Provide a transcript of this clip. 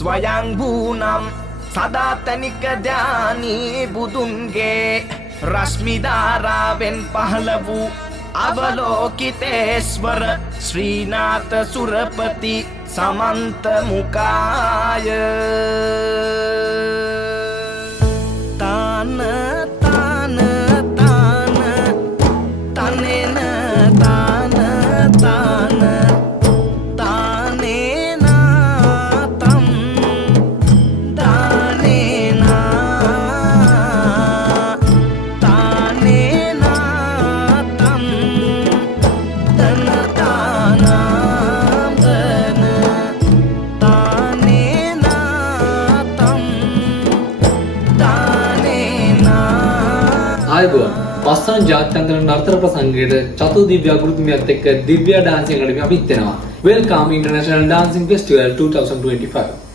स्वयंभूनं සදාතනික ධානී බුදුන්ගේ රශ්මිධාරාවෙන් පහළ වූ අවලෝකිතේශ්වර ශ්‍රීනාථ සුරපති සමන්ත මුකාය තාන තාන තාන තනෙන තාන තාන ආයුබෝවන් පස්වන ජාත්‍යන්තර නර්තන ප්‍රසංගයට චතු දිව්‍ය ගුරුතුමියත් එක්ක දිව්‍ය ඩාන්සින් අකාඩමිය අපිත් එනවා. Welcome International Dancing Festival 2025.